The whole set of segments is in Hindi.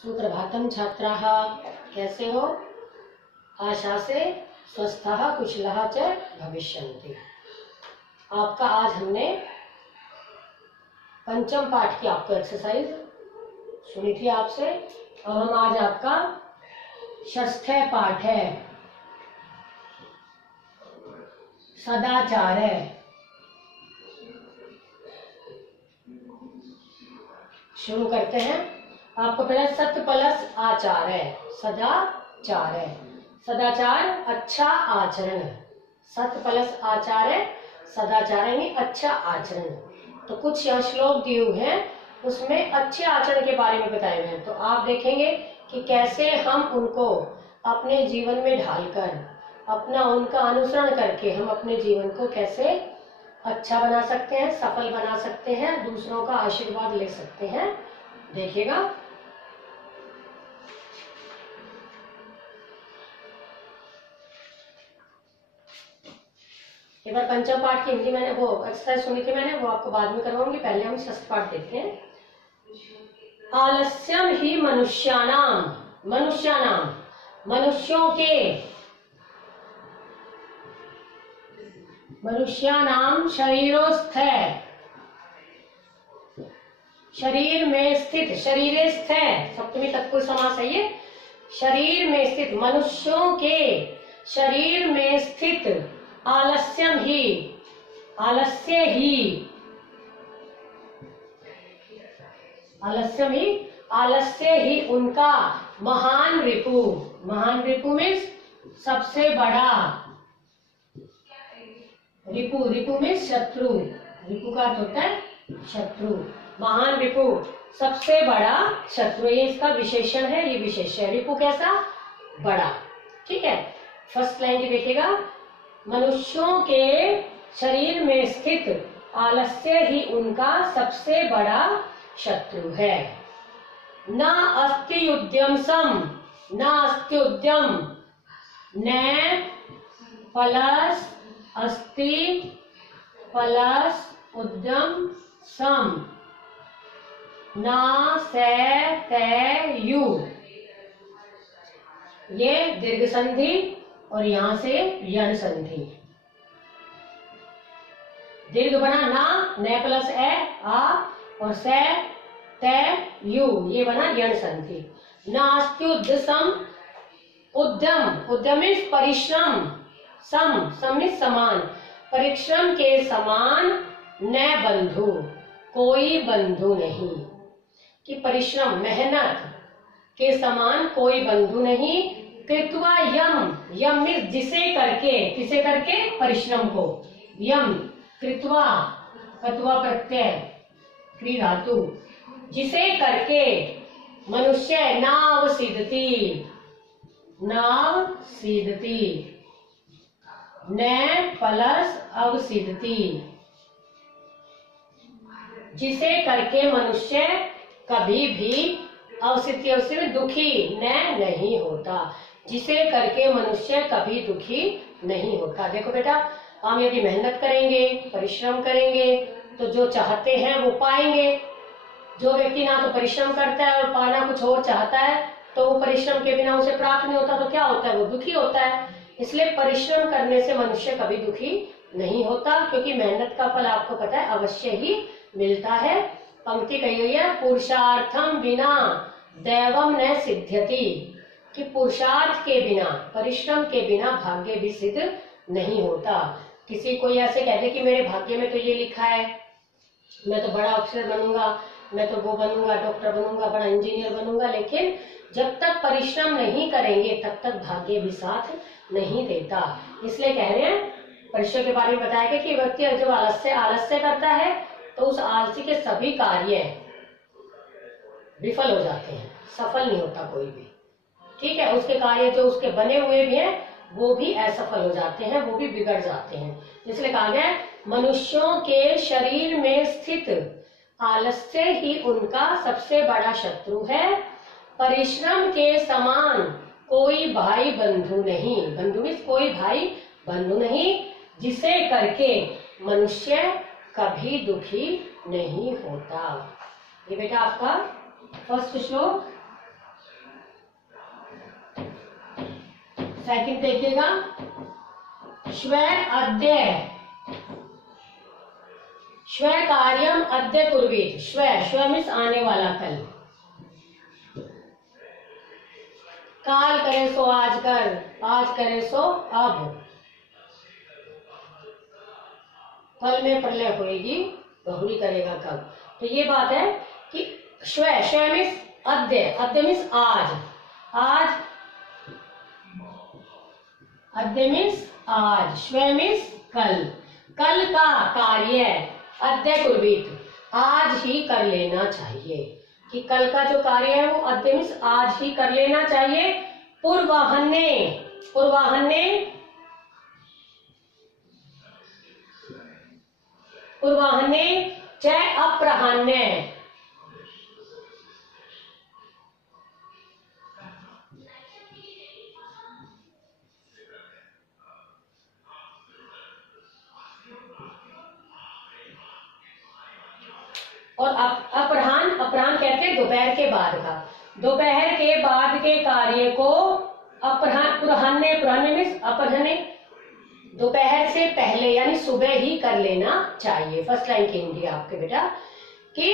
सुप्रभातम छात्राः, कैसे हो? आशा से स्वस्थः कुशलः च भविष्यन्ति। आपका आज हमने पंचम पाठ की आपको एक्सरसाइज सुनी थी आपसे, और हम आज आपका षष्ठ पाठ है सदाचार है। शुरू करते हैं। आपको पहले सत्य प्लस आचार है, सदाचार है। सदाचार अच्छा आचरण, सत्य प्लस आचार है, सदाचार यानी अच्छा आचरण। तो कुछ यहाँ श्लोक दिए हुए हैं, उसमें अच्छे आचरण के बारे में बताए हुए हैं। तो आप देखेंगे कि कैसे हम उनको अपने जीवन में ढालकर, अपना उनका अनुसरण करके हम अपने जीवन को कैसे अच्छा बना सकते हैं, सफल बना सकते हैं, दूसरों का आशीर्वाद ले सकते हैं। देखिएगा, एक बार पंचम पाठ की हिंदी मैंने वो एक्सरसाइज सुनी थी, मैंने वो आपको बाद में करवाऊंगी। पहले हम षष्ठ पाठ देखते हैं। आलस्यम ही मनुष्यानाम, मनुष्यानाम मनुष्यों के, मनुष्यानाम शरीरोस्थ है, शरीर में स्थित, शरीरस्थ है, सप्तमी तत्पुरुष समास है ये। शरीर में स्थित, मनुष्यों के शरीर में स्थित आलस्यम ही, आलस्य ही, आलस्यम ही, आलस्य ही उनका महान रिपु, महान रिपु मीन्स सबसे बड़ा, रिपु, रिपु मीन्स शत्रु, रिपु का अर्थ होता है शत्रु। महान रिपु सबसे बड़ा शत्रु, ये इसका विशेषण है, ये विशेषण है। रिपु कैसा? बड़ा। ठीक है, फर्स्ट लाइन की देखिएगा। मनुष्यों के शरीर में स्थित आलस्य ही उनका सबसे बड़ा शत्रु है। न अस्ति उद्यम सम, न अस्ति उद्यम, न प्लस अस्ति प्लस उद्यम सम, ना से ते यू, ये दीर्घ संधि और यहां से यण संधि। दीर्घ बना ना, न प्लस ए आ, और से ते यू, ये बना यण संधि। नास्ति उद्यम, उद्यम, उद्यम इस परिश्रम, सम, सम इस समान, परिश्रम के समान न बंधु, कोई बंधु नहीं। कि परिश्रम, मेहनत के समान कोई बंधु नहीं। कृत्वा यम, यम मीन्स जिसे करके, किसे करके? परिश्रम को। यम कृत्वा, कृत्वा प्रत्यय क्री धातु, जिसे करके मनुष्य नाव सीदती, नाव सीदती, न प्लस अवसिद्धति, जिसे करके मनुष्य कभी भी अवसिद्धि, अवसिद्धि दुखी न नहीं होता, जिसे करके मनुष्य कभी दुखी नहीं होता। देखो बेटा, हम यदि मेहनत करेंगे, परिश्रम करेंगे, तो जो चाहते हैं वो पाएंगे। जो व्यक्ति ना तो परिश्रम करता है और पाना कुछ और चाहता है, तो वो परिश्रम के बिना उसे प्राप्त नहीं होता, तो क्या होता है? वो दुखी होता है। इसलिए परिश्रम करने से मनुष्य कभी दुखी नहीं होता, क्योंकि मेहनत का फल आपको पता है अवश्य ही मिलता है। पंक्ति कही हुई है, पुरुषार्थम बिना दैवम न सिद्ध्यति, कि पुरुषार्थ के बिना, परिश्रम के बिना भाग्य भी सिद्ध नहीं होता। किसी कोई ऐसे कह दे कि मेरे भाग्य में तो ये लिखा है, मैं तो बड़ा अफसर बनूंगा, मैं तो वो बनूंगा, डॉक्टर बनूंगा, बड़ा इंजीनियर बनूंगा, लेकिन जब तक परिश्रम नहीं करेंगे तब तक भाग्य भी साथ नहीं देता। इसलिए कह रहे हैं, परिश्रम के बारे में बताया गया कि व्यक्ति जब आलस्य करता है तो उस आलसी के सभी कार्य विफल हो जाते हैं, सफल नहीं होता कोई भी। ठीक है, उसके कार्य जो उसके बने हुए भी हैं वो भी असफल हो जाते हैं, वो भी बिगड़ जाते हैं। इसलिए कहा गया मनुष्यों के शरीर में स्थित आलस्य ही उनका सबसे बड़ा शत्रु है। परिश्रम के समान कोई भाई बंधु नहीं, बंधु मीन्स कोई भाई बंधु नहीं, जिसे करके मनुष्य कभी दुखी नहीं होता। ये बेटा आपका फर्स्ट श्लोक सेकंड देखिएगा, श्वः अद्य, श्वः कार्यम अद्य कुर्वीत। श्वः, श्वः मीन्स आने वाला, कल। काल करे सो आज कर, आज करे सो अब। फल में प्रलय होएगी, बहुरी करेगा कब। तो ये बात है कि श्वः, श्वः मीन्स अद्य, अद्य मीन्स आज, आज, अद्य मीन्स आज, श्वः मीन्स कल। कल का कार्य अद्य कुर्वीत, आज ही कर लेना चाहिए। कि कल का जो कार्य है वो अद्य मीन्स आज ही कर लेना चाहिए। पूर्वाह्ने, पूर्वाह्ने, पूर्वाह्ने च अपराह्ने, और अपराह्न, अपराह्न कहते हैं दोपहर के बाद का। दोपहर के बाद के कार्य को अपराह्न, पूर्वाह्ने, पूर्वाह्ने मीन्स अपराह्ने, दोपहर से पहले यानी सुबह ही कर लेना चाहिए। फर्स्ट लाइन की हिंदी आपके बेटा, कि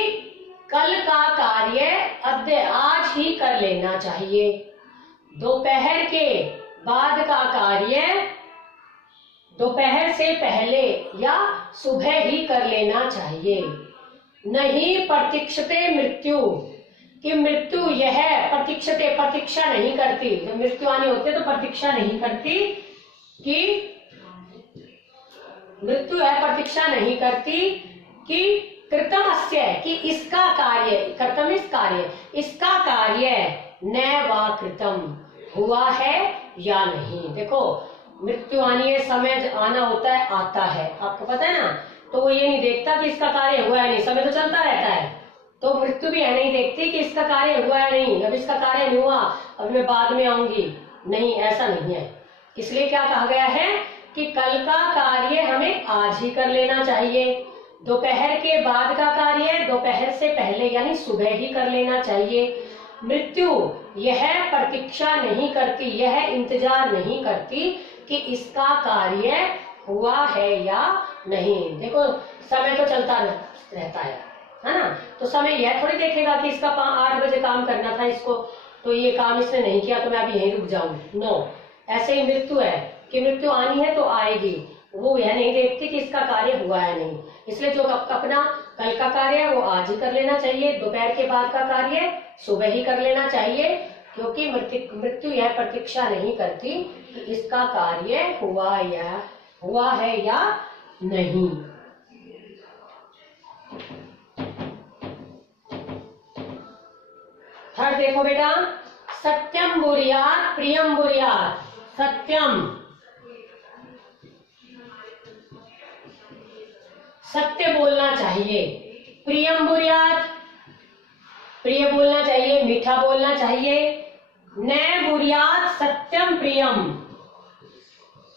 कल का कार्य अद्य, आज ही कर लेना चाहिए। दोपहर के बाद का कार्य दोपहर से पहले या सुबह ही कर लेना चाहिए। नहीं प्रतीक्षते मृत्यु, कि मृत्यु यह प्रतीक्षते, प्रतीक्षा नहीं करती। जब मृत्यु आनी होती है तो प्रतीक्षा नहीं करती, कि मृत्यु है प्रतीक्षा नहीं करती, कि कृतम अस्य, कि इसका कार्य, कृतम इस कार्य, इसका कार्य न वा कृतम, हुआ है या नहीं। देखो मृत्यु आनी है, समय आना होता है, आता है, आपको पता है ना। तो वो ये नहीं देखता कि इसका कार्य हुआ है नहीं, समय तो चलता रहता है। तो मृत्यु भी है नहीं देखती कि इसका कार्य हुआ है नहीं, अब इसका कार्य नहीं हुआ, अब मैं बाद में आऊंगी, नहीं, ऐसा नहीं है। इसलिए क्या कहा गया है कि कल का कार्य हमें आज ही कर लेना चाहिए। दोपहर के बाद का कार्य दोपहर से पहले यानी सुबह ही कर लेना चाहिए। मृत्यु यह प्रतीक्षा नहीं करती, यह इंतजार नहीं करती कि इसका कार्य हुआ है या नहीं। देखो समय तो चलता रहता है ना। तो समय यह थोड़ी देखेगा कि इसका 8 बजे काम करना था इसको, तो ये काम इसने नहीं किया तो मैं अभी यहीं रुक जाऊं। नो, ऐसे ही मृत्यु है कि मृत्यु आनी है तो आएगी, वो यह नहीं देखती कि इसका कार्य हुआ है नहीं। इसलिए जो अपना कल का कार्य है वो आज ही कर लेना चाहिए, दोपहर के बाद का कार्य सुबह ही कर लेना चाहिए, क्योंकि मृत्यु यह प्रतीक्षा नहीं करती कि इसका कार्य हुआ है या नहीं। थर्ड देखो बेटा, सत्यम बुरियात प्रियम बुरियात। सत्यम, सत्य बोलना चाहिए। प्रियम बुरियात, प्रिय बोलना चाहिए, मीठा बोलना चाहिए। न बुरियात सत्यम प्रियम,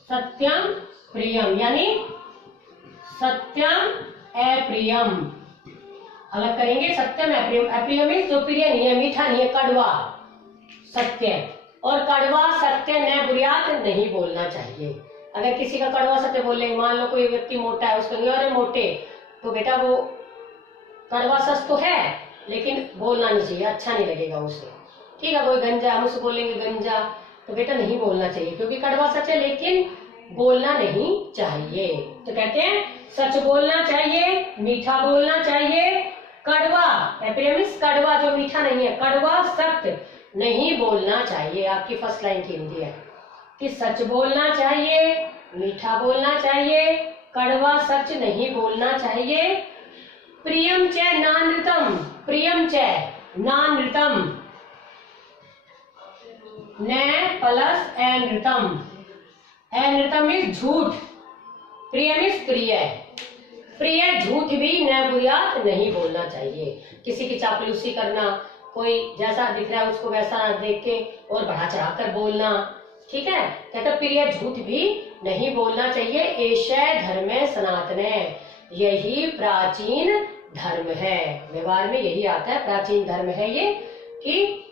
सत्यम प्रियम यानी सत्यम अप्रियम। अलग करेंगे, सत्यम अप्रियम। अप्रियम मीन्स जो प्रिय नहीं है, मीठा नहीं है, कड़वा सत्य। और कड़वा सत्य न बुरियात नहीं बोलना चाहिए। अगर किसी का कड़वा सत्य बोलेंगे, मान लो कोई व्यक्ति मोटा है, उसको नहीं अरे मोटे, तो बेटा वो कड़वा सच तो है लेकिन बोलना नहीं चाहिए, अच्छा नहीं लगेगा उसे। ठीक है, कोई गंजा, हम उसको बोलेंगे गंजा, तो बेटा नहीं बोलना चाहिए क्योंकि कड़वा सच है, लेकिन बोलना नहीं चाहिए। तो कहते हैं सच बोलना चाहिए, मीठा बोलना चाहिए। कड़वा एपिडेमिक्स, कड़वा जो मीठा नहीं है, कड़वा सत्य नहीं बोलना चाहिए। आपकी फर्स्ट लाइन की हिंदी है कि सच बोलना चाहिए, मीठा बोलना चाहिए, कड़वा सच नहीं बोलना चाहिए। प्रियम च नानृतम, प्रियम च नानृतम, न प्लस अनृतम। अनृतम इज झूठ, प्रियम इज प्रिय। प्रिय झूठ भी न बुरियात नहीं बोलना चाहिए। किसी की चापलूसी करना, कोई जैसा दिख रहा है उसको वैसा देख के और बढ़ा चढ़ा कर बोलना, ठीक है। कहते प्रिय झूठ भी नहीं बोलना चाहिए। एषः धर्म सनातन, यही प्राचीन धर्म है। व्यवहार में यही आता है, प्राचीन धर्म है ये, कि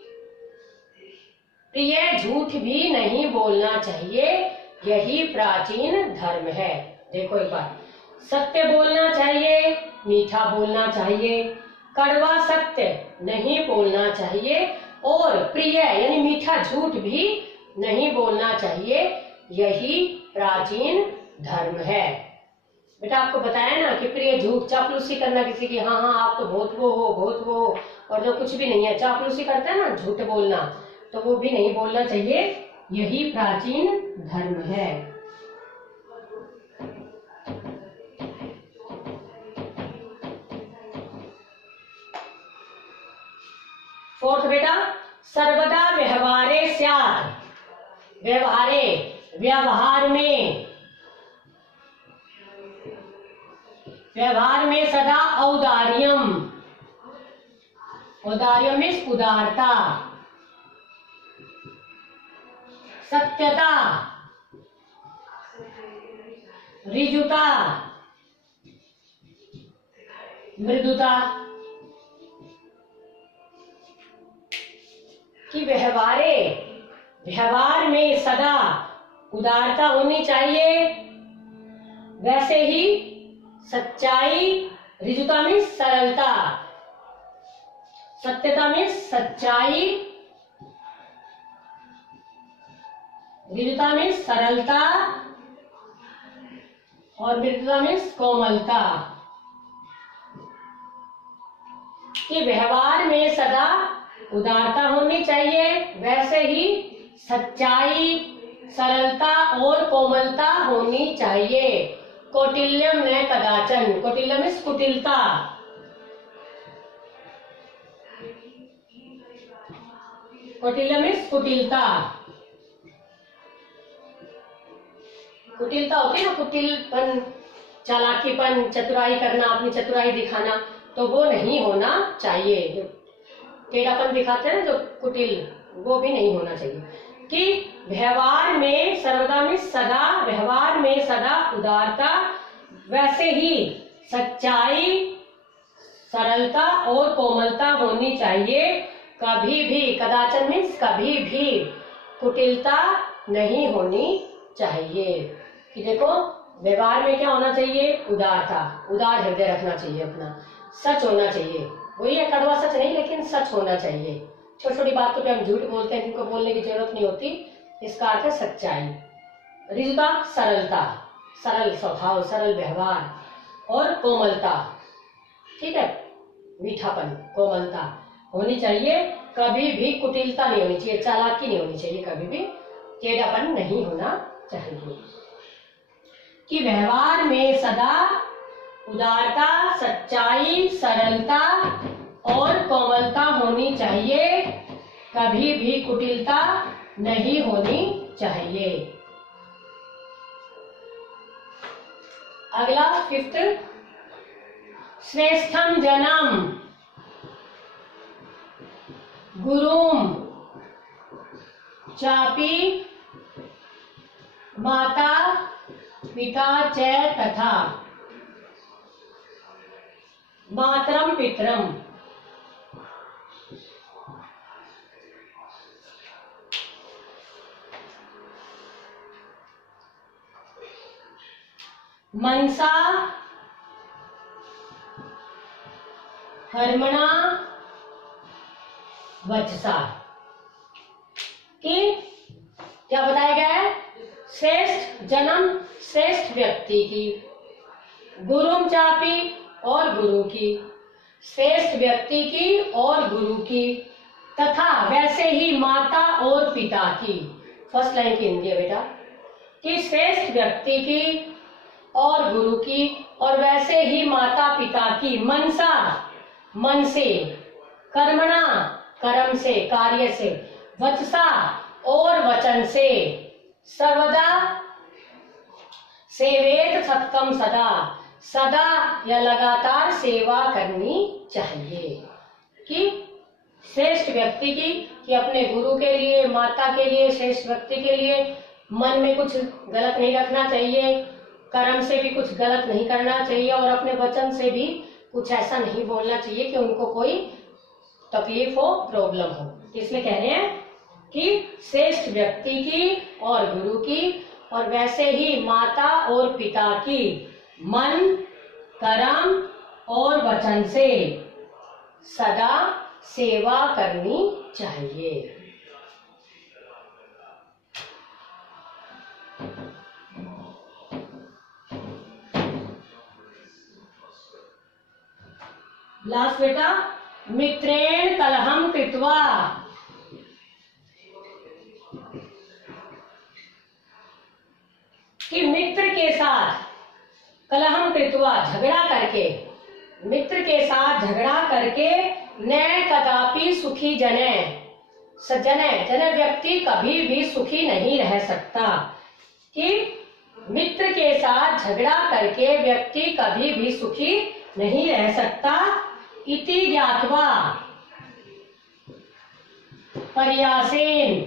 प्रिय झूठ भी नहीं बोलना चाहिए, यही प्राचीन धर्म है। देखो एक बार, सत्य बोलना चाहिए, मीठा बोलना चाहिए, कड़वा सत्य नहीं बोलना चाहिए, और प्रिय यानी मीठा झूठ भी नहीं बोलना चाहिए, यही प्राचीन धर्म है। बेटा आपको बताया ना कि प्रिय झूठ, चापलूसी करना किसी की, हाँ हाँ आप तो बहुत वो हो, बहुत वो हो, और जो कुछ भी नहीं है, चापलूसी करता है ना, झूठ बोलना, तो वो भी नहीं बोलना चाहिए, यही प्राचीन धर्म है। फोर्थ बेटा, सर्वदा व्यवहारे स्यात्, व्यवहारे व्यवहार में, व्यवहार में सदा औदार्यम, औदार्यम मीन्स उदारता, सत्यता, ऋजुता, मृदुता, कि व्यवहार में सदा उदारता होनी चाहिए, वैसे ही सच्चाई, ऋजुता में सरलता, सत्यता में सच्चाई, ऋजुता में सरलता, और मृदुता में कोमलता, कि व्यवहार में सदा उदारता होनी चाहिए, वैसे ही सच्चाई, सरलता और कोमलता होनी चाहिए। कौटिल्यम न कदाचन, कौटिल्यम इस कुटिलता, कौटिल्यम इस कुटिलता, कुटिलता होती है ना, कुटिलपन, चालाकीपन, चतुराई करना, अपनी चतुराई दिखाना, तो वो नहीं होना चाहिए। जो टेढ़ापन दिखाते हैं ना, जो कुटिल, वो भी नहीं होना चाहिए। कि व्यवहार में सर्वदा में सदा, व्यवहार में सदा उदारता, वैसे ही सच्चाई, सरलता और कोमलता होनी चाहिए। कभी भी, कदाचन मीन्स कभी भी, कुटिलता नहीं होनी चाहिए। कि देखो व्यवहार में क्या होना चाहिए, उदारता, उदार हृदय रखना चाहिए अपना, सच होना चाहिए, वही है कड़वा सच नहीं, लेकिन सच होना चाहिए। छोटी छोटी बातों पे हम झूठ बोलते हैं, जिनको बोलने की जरूरत नहीं होती, इसका अर्थ है सच्चाई। ऋजुता सरलता, सरल स्वभाव, सरल व्यवहार, और कोमलता, ठीक है, मीठापन, कोमलता होनी चाहिए। कभी भी कुटिलता नहीं होनी चाहिए, चालाकी नहीं होनी चाहिए, कभी भी टेढ़ापन नहीं होना चाहिए। कि व्यवहार में सदा उदारता, सच्चाई, सरलता और कोमलता होनी चाहिए, कभी भी कुटिलता नहीं होनी चाहिए। अगला फिफ्थ, श्रेष्ठम जनम गुरुम चापी माता पिता च तथा मातरम पितरम। मनसा कर्मणा वचसा। कि क्या बताया गया है, श्रेष्ठ जन्म श्रेष्ठ व्यक्ति की, गुरुम चापी और गुरु की, श्रेष्ठ व्यक्ति की और गुरु की, तथा वैसे ही माता और पिता की। फर्स्ट लाइन की हिंदी है बेटा, कि श्रेष्ठ व्यक्ति की और गुरु की, और वैसे ही माता पिता की। मनसा मन से, कर्मणा कर्म से, कार्य से, वचसा और वचन से, सर्वदा सेवेत सत्कम सदा, सदा या लगातार सेवा करनी चाहिए। कि श्रेष्ठ व्यक्ति की, कि अपने गुरु के लिए, माता के लिए, श्रेष्ठ व्यक्ति के लिए मन में कुछ गलत नहीं रखना चाहिए, कर्म से भी कुछ गलत नहीं करना चाहिए, और अपने वचन से भी कुछ ऐसा नहीं बोलना चाहिए कि उनको कोई तकलीफ हो, प्रॉब्लम हो। इसलिए कह रहे हैं कि श्रेष्ठ व्यक्ति की और गुरु की, और वैसे ही माता और पिता की मन, कर्म और वचन से सदा सेवा करनी चाहिए। लास्ट बेटा, मित्रेण कलहम कृत्वा, कि मित्र के साथ कलहम कृत्वा झगड़ा करके, मित्र के साथ झगड़ा करके न कदापि सुखी जने, जन व्यक्ति कभी भी सुखी नहीं रह सकता। कि मित्र के साथ झगड़ा करके व्यक्ति कभी भी सुखी नहीं रह सकता। इति ज्ञात्वा पर्यासेन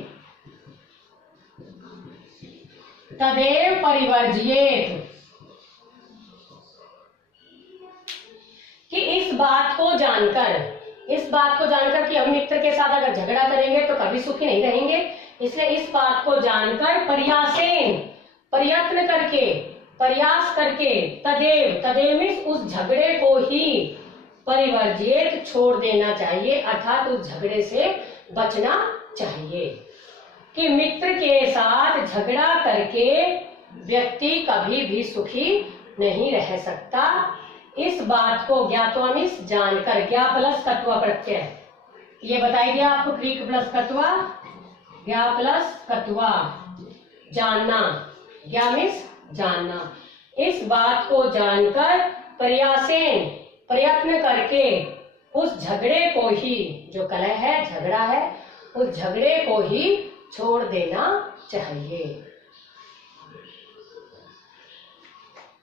तदेव परिवर्ज्येत, कि इस बात को जानकर कि हम मित्र के साथ अगर झगड़ा करेंगे तो कभी सुखी नहीं रहेंगे, इसलिए इस बात को जानकर पर्यासेन, प्रयत्न करके, प्रयास करके, तदेव मीन्स उस झगड़े को ही परिवर्जित छोड़ देना चाहिए, अर्थात उस झगड़े से बचना चाहिए। कि मित्र के साथ झगड़ा करके व्यक्ति कभी भी सुखी नहीं रह सकता। इस बात को ज्ञात्वा मीन्स जानकर, ज्ञा प्लस कत्वा प्रत्यय, ये बताई दिया आपको, क्रिक प्लस कत्वा, ज्ञा प्लस कत्वा, जानना, ज्ञा मीन्स जानना। इस बात को जानकर प्रयासेन, प्रयत्न करके उस झगड़े को ही, जो कलह है, झगड़ा है, उस झगड़े को ही छोड़ देना चाहिए।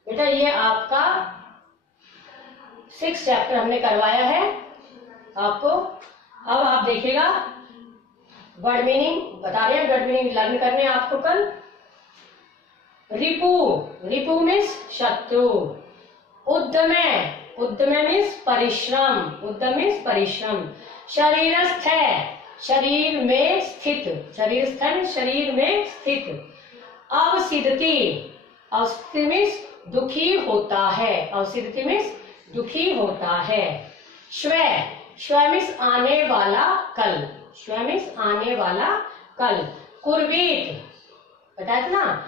बेटा ये आपका 6 चैप्टर हमने करवाया है आपको। अब आप देखिएगा वर्ड मीनिंग बता रहे हैं, वर्ड मीनिंग लर्न करने हैं आपको कल। रिपु, रिपु मीन्स शत्रु। उद्यमे, उद्यमे मीन्स परिश्रम, उद्यम मीन्स परिश्रम। शरीरस्थ है, शरीर में स्थित, शरीरस्थ शरीर में स्थित। अवसिद्धि, अवसिद्धि मीन्स दुखी होता है, अवसिद्धि मीन्स दुखी होता है। श्व, श्व मीन्स आने वाला कल, श्व मीन्स आने वाला कल। कुर्वीत, बताया था ना,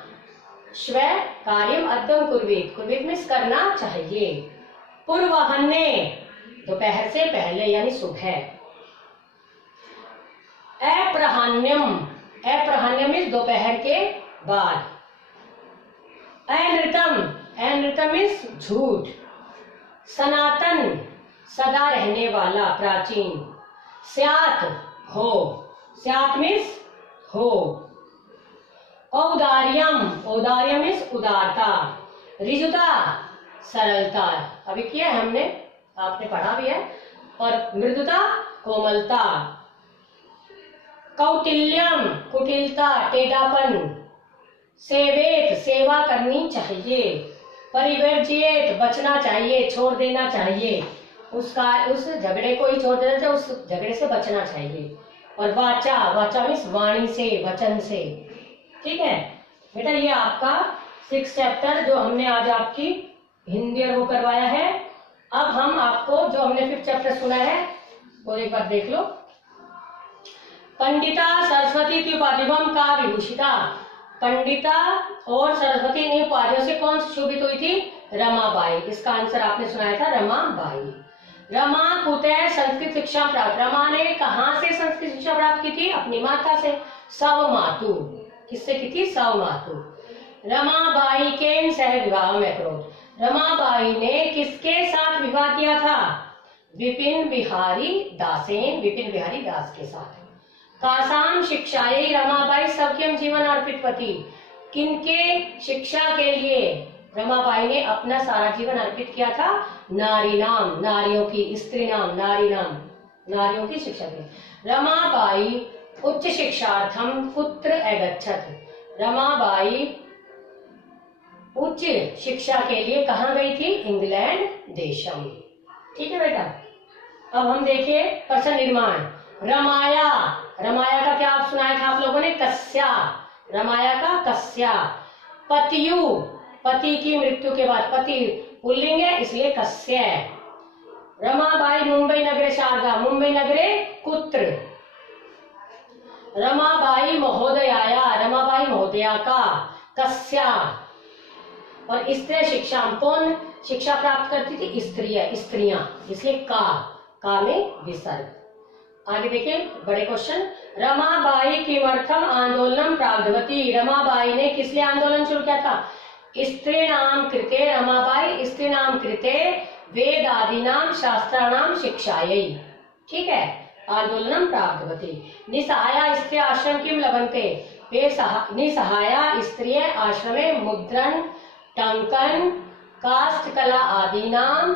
श्व कार्यम अद्यम कुर्वीत, कुर्वीत मीन्स करना चाहिए। पूर्वाह्ने, दोपहर से पहले यानी सुबह। अप्रहान्यम, अप्रहान्यम मीन्स दोपहर के बाद। अनृतम, अनृतम मीन्स झूठ। सनातन, सदा रहने वाला, प्राचीन। स्यात्, हो, स्यात् मीन्स हो। औदार्यम, औदार्यम मीन्स उदारता। ऋजुता, सरलता, अभी किया है हमने, आपने पढ़ा भी है। और मृदुता, कोमलता। कौटिल्यम, कुटिलता, टेढ़ापन। सेवेत, सेवा करनी चाहिए। परिवर्जित, बचना चाहिए, छोड़ देना चाहिए, उसका, उस झगड़े को ही छोड़ देना चाहिए, उस झगड़े से बचना चाहिए। और वाचा, वाचा मीन्स वाणी से, वचन से। ठीक है बेटा, ये आपका 6 चैप्टर जो हमने आज आपकी हिंदी और वो करवाया है। अब हम आपको जो हमने 5th चैप्टर सुना है वो एक बार देख लो। पंडिता सरस्वती की उपाधिभम का विभूषिता, पंडिता और सरस्वती इन उपाधियों से कौन शोभित हुई थी? रमाबाई। इसका आंसर आपने सुनाया था रमाबाई। रमा कुतः संस्कृत शिक्षा प्राप्त, रमा ने कहां से संस्कृत शिक्षा प्राप्त की थी? अपनी माता से। सवमातु, किससे की थी? सवमातु। रमाबाई के सह विवाह में क्रोध, रमाबाई ने किसके साथ विवाह किया था? विपिन बिहारी दासेन, विपिन बिहारी दास के साथ। कासाम शिक्षायै रमाबाई सत्यम जीवन अर्पितवती, किनके शिक्षा के लिए रमाबाई ने अपना सारा जीवन अर्पित किया था? नारी नाम, नारियों की, स्त्री नाम, नारी नाम, नारियों की शिक्षा के। रमाबाई उच्च शिक्षार्थम पुत्र अगच्छत, रमाबाई उच्च शिक्षा के लिए कहाँ गई थी? इंग्लैंड देशम। ठीक है बेटा, अब हम देखिए प्रश्न निर्माण। रमाया, रमाया का क्या आप सुनाया था आप लोगों ने? कस्या। रमाया का कस्या। पतियु, पति की मृत्यु के बाद, पति पुल्लिंग है इसलिए कस्य। रमाबाई मुंबई नगरे शारदा, मुंबई नगरे कुत्र। रमाबाई महोदयाया, रमाबाई महोदया का कस्या। और स्त्री शिक्षा, कौन शिक्षा प्राप्त करती थी? स्त्रियां, इसलिए का में विसर्ग। आगे देखिए बड़े क्वेश्चन। रमाबाई किमर्थम आंदोलन प्रारब्धवती, रमाबाई ने किस लिए आंदोलन शुरू किया था? स्त्रीणाम कृते, रमाबाई स्त्रीणाम कृते वेदादीनाम शास्त्राणाम शिक्षायै। ठीक है, आंदोलनम प्रारब्धवती। निसहाया स्त्री आश्रम किम लभन्ते, वे निसहाया स्त्री आश्रमे मुद्रण टंकन काष्ठकला आदीनाम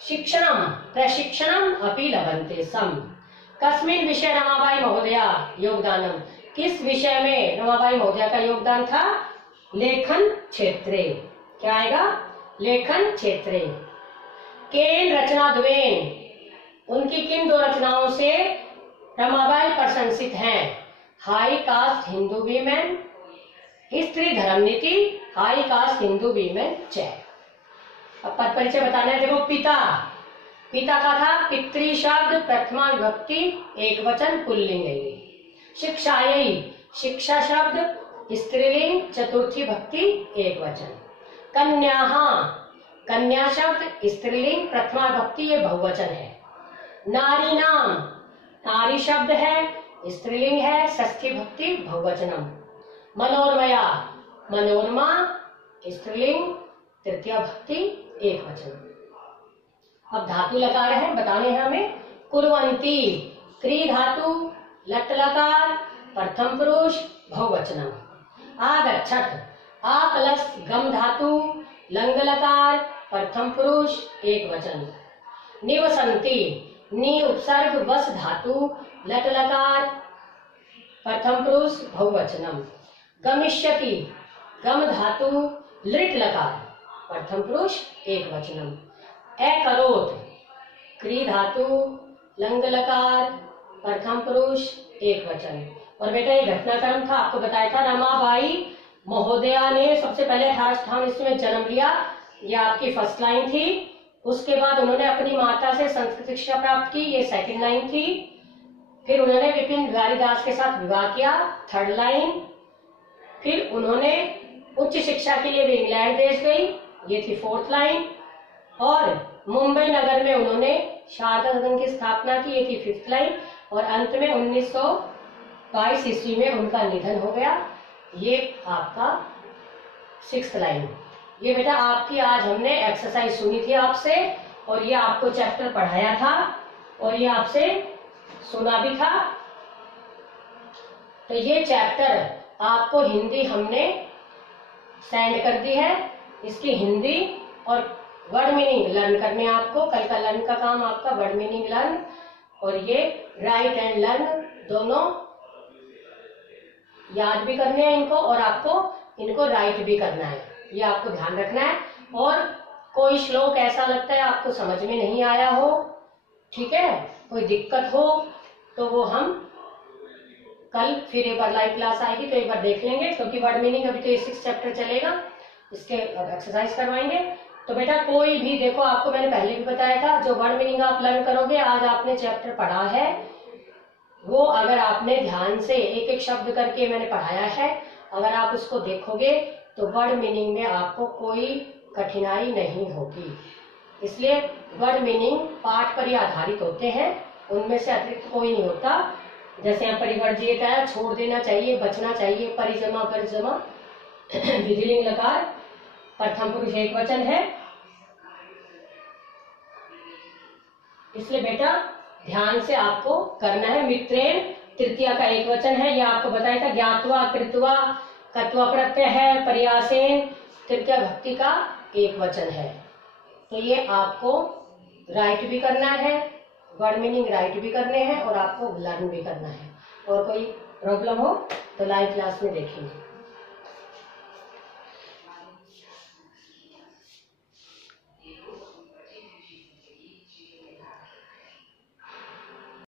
शिक्षणम प्रशिक्षणम अपि लभन्ते सम। कस्मिन् विषय रमाबाई महोदया योगदानम, किस विषय में रमाबाई महोदया का योगदान था? लेखन क्षेत्रे। क्या आएगा? लेखन क्षेत्रे। केन रचना द्वेन, उनकी किन दो रचनाओं से रमाबाई प्रशंसित हैं? हाई कास्ट हिंदू वीमेन, स्त्री धर्म नीति, high cast Hindu women chat. अब पद परिचय बताना है। देखो पिता, पिता का था पितृ शब्द प्रथमा विभक्ति एक वचन पुल्लिंग है। शिक्षायै, शिक्षा शब्द स्त्रीलिंग चतुर्थी भक्ति एक वचन। कन्याहा, कन्या शब्द स्त्रीलिंग प्रथमा भक्ति ये बहुवचन है। नारी नाम, नारी शब्द है स्त्रीलिंग है षष्ठी भक्ति बहुवचनम। मनोरमया, मनोरमा स्त्रीलिंग तृतीया भक्ति एक वचन। अब धातु लकार है, बताने हैं हमें। कुर्वन्ती, क्री धातु लट लकार प्रथम पुरुष बहुवचनम। आगच्छत, आ प्लस गम धातु लंग लकार प्रथम पुरुष एक वचन। निवसन्ति, नी उपसर्ग वस धातु लट लकार प्रथम पुरुष बहुवचनम। गमिष्यति, गम धातु लिट लकार प्रथम पुरुष एक वचनम। एकरोत, क्री धातु लंग लकार प्रथम पुरुष एक वचन। और बेटा ये घटनाक्रम था, आपको बताया था रमाबाई महोदया ने सबसे पहले 1858 ईस्वी में जन्म लिया, ये आपकी फर्स्ट लाइन थी। उसके बाद उन्होंने अपनी माता से संस्कृत शिक्षा प्राप्त की, ये सेकंड लाइन थी। फिर उन्होंने विपिन बिहारी दास के साथ विवाह किया, थर्ड लाइन। फिर उन्होंने उच्च शिक्षा के लिए वे इंग्लैंड देश गई, ये थी फोर्थ लाइन। और मुंबई नगर में उन्होंने शारदा सदन की स्थापना की, ये थी फिफ्थ लाइन। और अंत में 1922 ईस्वी में उनका निधन हो गया, ये आपका सिक्स्थ लाइन। ये बेटा आपकी आज हमने एक्सरसाइज सुनी थी आपसे, और ये आपको चैप्टर पढ़ाया था, और ये आपसे सुना भी था। तो ये चैप्टर आपको हिंदी हमने सेंड कर दी है, इसकी हिंदी और वर्ड मीनिंग लर्न करने आपको। कल का लर्न का काम आपका वर्ड मीनिंग लर्न, और ये राइट एंड लर्न दोनों याद भी करने हैं इनको, और आपको इनको राइट भी करना है, ये आपको ध्यान रखना है। और कोई श्लोक ऐसा लगता है आपको समझ में नहीं आया हो, ठीक है, कोई दिक्कत हो, तो वो हम कल फिर एक बार लाइव क्लास आएगी तो एक बार देख लेंगे, क्योंकि वर्ड मीनिंग अभी तो ये 6 चैप्टर चलेगा, इसके अब एक्सरसाइज करवाएंगे। तो बेटा कोई भी देखो, आपको मैंने पहले भी बताया था, जो वर्ड मीनिंग आप लर्न करोगे, आज आपने चैप्टर पढ़ा है, वो अगर आपने ध्यान से एक एक शब्द करके मैंने पढ़ाया है, अगर आप उसको देखोगे तो वर्ड मीनिंग में आपको कोई कठिनाई नहीं होगी। इसलिए वर्ड मीनिंग पाठ पर ही आधारित होते हैं, उनमें से अतिरिक्त कोई नहीं होता। जैसे यहाँ परिवर्जित है, छोड़ देना चाहिए, बचना चाहिए, परिजमा परिजमा विधिलिंग लकार प्रथम पुरुष एक वचन है। इसलिए बेटा ध्यान से आपको करना है। मित्रेण तृतीया का एक वचन है, यह आपको बताया था। ज्ञात्वा कृत्वा कत्वा प्रत्यय है। प्रयासेन तृतीया भक्ति का एक वचन है। तो ये आपको राइट भी करना है, वर्ड मीनिंग राइट भी करने हैं, और आपको लर्न भी करना है। और कोई प्रॉब्लम हो तो लाइव क्लास में देखेंगे।